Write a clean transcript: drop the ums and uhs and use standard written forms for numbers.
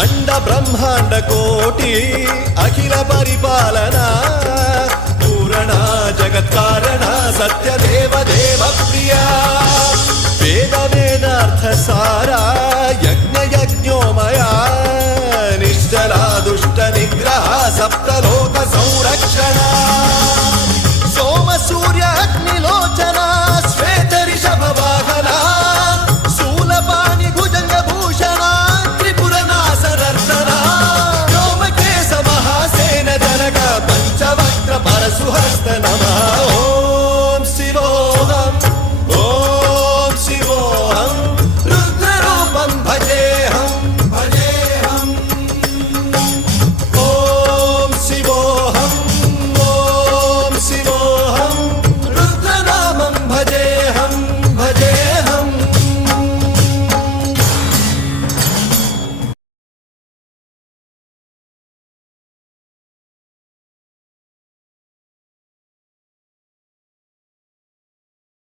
అండ బ్రహ్మాండ కోటి అఖిల పరిపాలన పూరణ జగత్కారణ సత్యదేవ దేవ ప్రియ వేద వేదార్థ సారా యజ్ఞ యజ్ఞోమయ